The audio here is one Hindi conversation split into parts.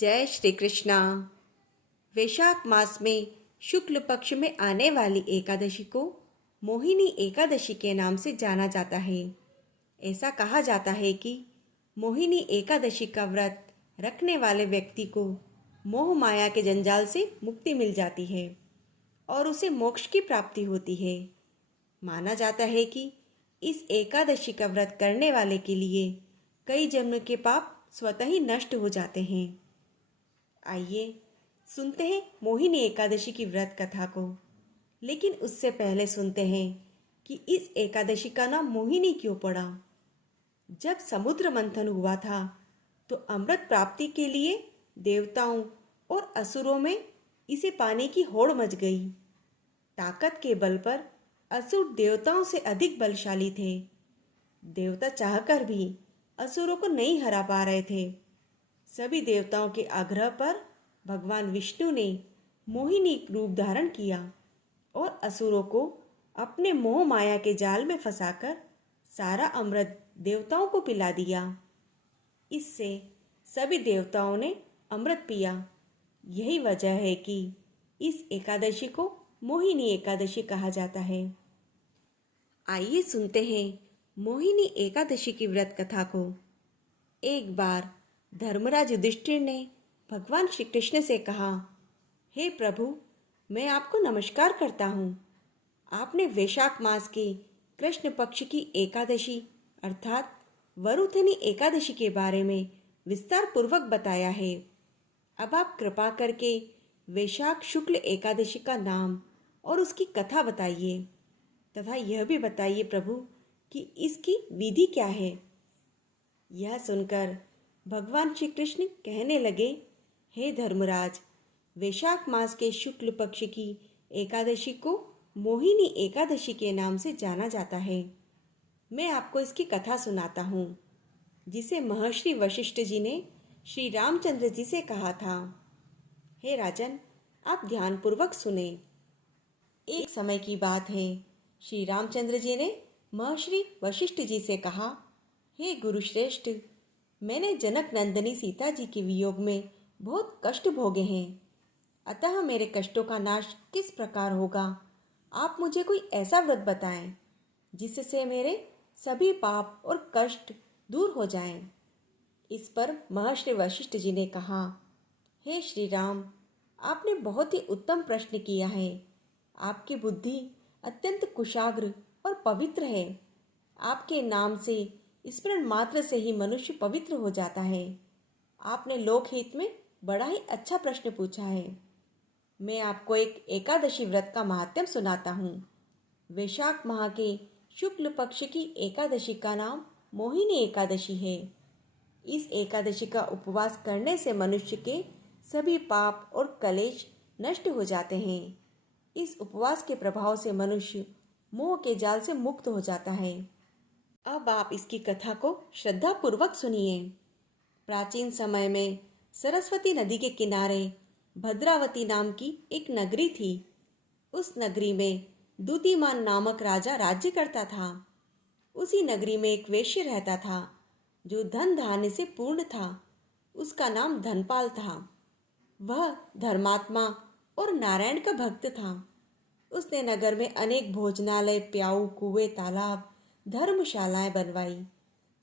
जय श्री कृष्णा। वैशाख मास में शुक्ल पक्ष में आने वाली एकादशी को मोहिनी एकादशी के नाम से जाना जाता है। ऐसा कहा जाता है कि मोहिनी एकादशी का व्रत रखने वाले व्यक्ति को मोह माया के जंजाल से मुक्ति मिल जाती है और उसे मोक्ष की प्राप्ति होती है। माना जाता है कि इस एकादशी का व्रत करने वाले के लिए कई जन्म के पाप स्वतः ही नष्ट हो जाते हैं। आइए सुनते हैं मोहिनी एकादशी की व्रत कथा को। लेकिन उससे पहले सुनते हैं कि इस एकादशी का नाम मोहिनी क्यों पड़ा। जब समुद्र मंथन हुआ था तो अमृत प्राप्ति के लिए देवताओं और असुरों में इसे पाने की होड़ मच गई। ताकत के बल पर असुर देवताओं से अधिक बलशाली थे। देवता चाहकर भी असुरों को नहीं हरा पा रहे थे। सभी देवताओं के आग्रह पर भगवान विष्णु ने मोहिनी रूप धारण किया और असुरों को अपने मोह माया के जाल में फंसाकर सारा अमृत देवताओं को पिला दिया। इससे सभी देवताओं ने अमृत पिया। यही वजह है कि इस एकादशी को मोहिनी एकादशी कहा जाता है। आइए सुनते हैं मोहिनी एकादशी की व्रत कथा को। एक बार धर्मराज युधिष्ठिर ने भगवान श्री कृष्ण से कहा, हे प्रभु, मैं आपको नमस्कार करता हूँ। आपने वैशाख मास के कृष्ण पक्ष की एकादशी अर्थात वरुथनी एकादशी के बारे में विस्तार पूर्वक बताया है। अब आप कृपा करके वैशाख शुक्ल एकादशी का नाम और उसकी कथा बताइए तथा यह भी बताइए प्रभु कि इसकी विधि क्या है। यह सुनकर भगवान श्री कृष्ण कहने लगे, हे धर्मराज, वैशाख मास के शुक्ल पक्ष की एकादशी को मोहिनी एकादशी के नाम से जाना जाता है। मैं आपको इसकी कथा सुनाता हूँ, जिसे महर्षि वशिष्ठ जी ने श्री रामचंद्र जी से कहा था। हे राजन, आप ध्यानपूर्वक सुने। एक समय की बात है, श्री रामचंद्र जी ने महर्षि वशिष्ठ जी से कहा, हे गुरुश्रेष्ठ, मैंने जनक नंदिनी सीता जी के वियोग में बहुत कष्ट भोगे हैं, अतः मेरे कष्टों का नाश किस प्रकार होगा। आप मुझे कोई ऐसा व्रत बताएं जिससे मेरे सभी पाप और कष्ट दूर हो जाएं। इस पर महर्षि वशिष्ठ जी ने कहा, हे श्री राम, आपने बहुत ही उत्तम प्रश्न किया है। आपकी बुद्धि अत्यंत कुशाग्र और पवित्र है। आपके नाम से स्मरण मात्र से ही मनुष्य पवित्र हो जाता है। आपने लोकहित में बड़ा ही अच्छा प्रश्न पूछा है। मैं आपको एक एकादशी व्रत का महात्म्य सुनाता हूँ। वैशाख माह के शुक्ल पक्ष की एकादशी का नाम मोहिनी एकादशी है। इस एकादशी का उपवास करने से मनुष्य के सभी पाप और कलेश नष्ट हो जाते हैं। इस उपवास के प्रभाव से मनुष्य मोह के जाल से मुक्त हो जाता है। अब आप इसकी कथा को श्रद्धा पूर्वक सुनिए। प्राचीन समय में सरस्वती नदी के किनारे भद्रावती नाम की एक नगरी थी। उस नगरी में दूतिमान नामक राजा राज्य करता था। उसी नगरी में एक वेश्य रहता था जो धन धान्य से पूर्ण था। उसका नाम धनपाल था। वह धर्मात्मा और नारायण का भक्त था। उसने नगर में अनेक भोजनालय, प्याऊ, कुएं, तालाब, धर्मशालाएं बनवाई।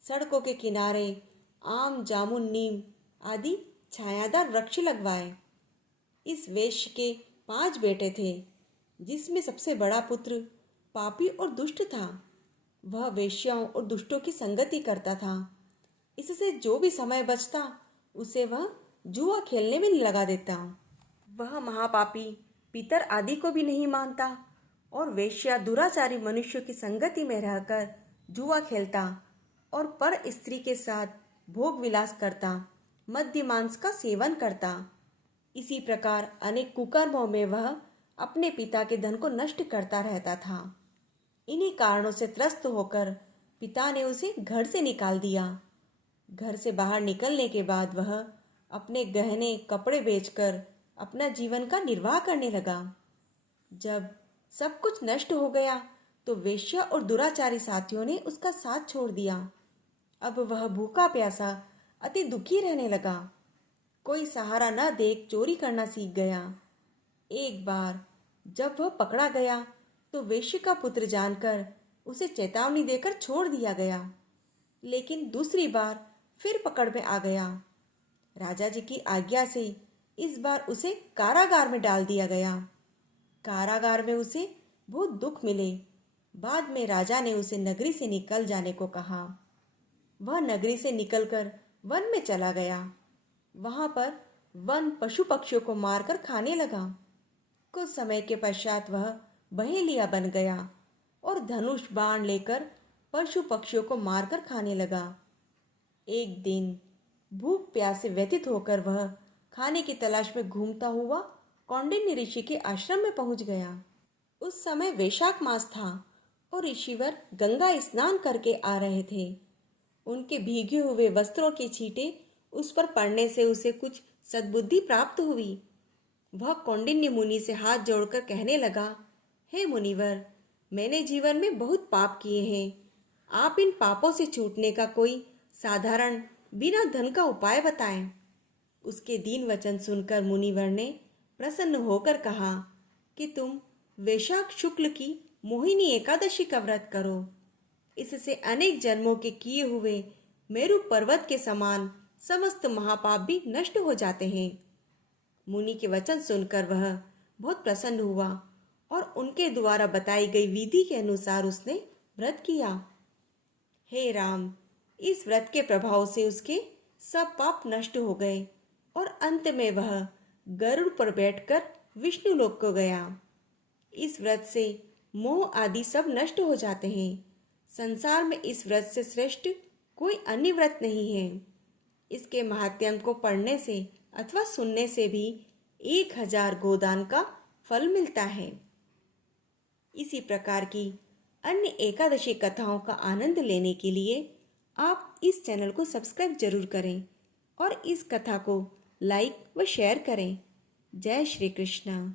सड़कों के किनारे आम, जामुन, नीम आदि छायादार वृक्ष लगवाए। इस वेश्य के 5 बेटे थे, जिसमें सबसे बड़ा पुत्र पापी और दुष्ट था। वह वेश्याओं और दुष्टों की संगति करता था। इससे जो भी समय बचता उसे वह जुआ खेलने में लगा देता। वह महापापी पितर आदि को भी नहीं मानता और वेश्या दुराचारी मनुष्यों की संगति में रहकर जुआ खेलता और पर स्त्री के साथ भोग विलास करता, मद्य मांस का सेवन करता। इसी प्रकार अनेक कुकर्मों में वह अपने पिता के धन को नष्ट करता रहता था। इन्हीं कारणों से त्रस्त होकर पिता ने उसे घर से निकाल दिया। घर से बाहर निकलने के बाद वह अपने गहने कपड़े बेचकर अपना जीवन का निर्वाह करने लगा। जब सब कुछ नष्ट हो गया तो वेश्या और दुराचारी साथियों ने उसका साथ छोड़ दिया। अब वह भूखा प्यासा अति दुखी रहने लगा। कोई सहारा न देख चोरी करना सीख गया। एक बार जब वह पकड़ा गया तो वेश्या का पुत्र जानकर उसे चेतावनी देकर छोड़ दिया गया, लेकिन दूसरी बार फिर पकड़ में आ गया। राजा जी की आज्ञा से इस बार उसे कारागार में डाल दिया गया। कारागार में उसे बहुत दुख मिले। बाद में राजा ने उसे नगरी से निकल जाने को कहा। वह नगरी से निकलकर वन में चला गया। वहां पर वन पशु पक्षियों को मारकर खाने लगा। कुछ समय के पश्चात वह बहेलिया बन गया और धनुष बाण लेकर पशु पक्षियों को मारकर खाने लगा। एक दिन भूख प्यास से व्यथित होकर वह खाने की तलाश में घूमता हुआ कौंडिन्य ऋषि के आश्रम में पहुंच गया। उस समय वैशाख मास था और ऋषिवर गंगा स्नान करके आ रहे थे। उनके भीगे हुए वस्त्रों के छींटे उस पर पड़ने से उसे कुछ सद्बुद्धि प्राप्त हुई। वह कौंडिन्य मुनि से हाथ जोड़कर कहने लगा, हे मुनिवर, मैंने जीवन में बहुत पाप किए हैं। आप इन पापों से छूटने का कोई साधारण बिना धन का उपाय बताएं। उसके दीन वचन सुनकर मुनिवर ने प्रसन्न होकर कहा कि तुम वैशाख शुक्ल की मोहिनी एकादशी का व्रत करो। इससे अनेक जन्मों के किए हुए मेरु पर्वत के समान समस्त महापाप भी नष्ट हो जाते हैं। मुनि के वचन सुनकर वह बहुत प्रसन्न हुआ और उनके द्वारा बताई गई विधि के अनुसार उसने व्रत किया। हे राम, इस व्रत के प्रभाव से उसके सब पाप नष्ट हो गए और अंत में वह गरुड़ पर बैठकर विष्णु लोक को गया। इस व्रत से मोह आदि सब नष्ट हो जाते हैं। संसार में इस व्रत से श्रेष्ठ कोई अन्य व्रत नहीं है। इसके महात्म्य को पढ़ने से अथवा सुनने से भी 1000 गोदान का फल मिलता है। इसी प्रकार की अन्य एकादशी कथाओं का आनंद लेने के लिए आप इस चैनल को सब्सक्राइब जरूर करें और इस कथा को लाइक व शेयर करें। जय श्री कृष्ण।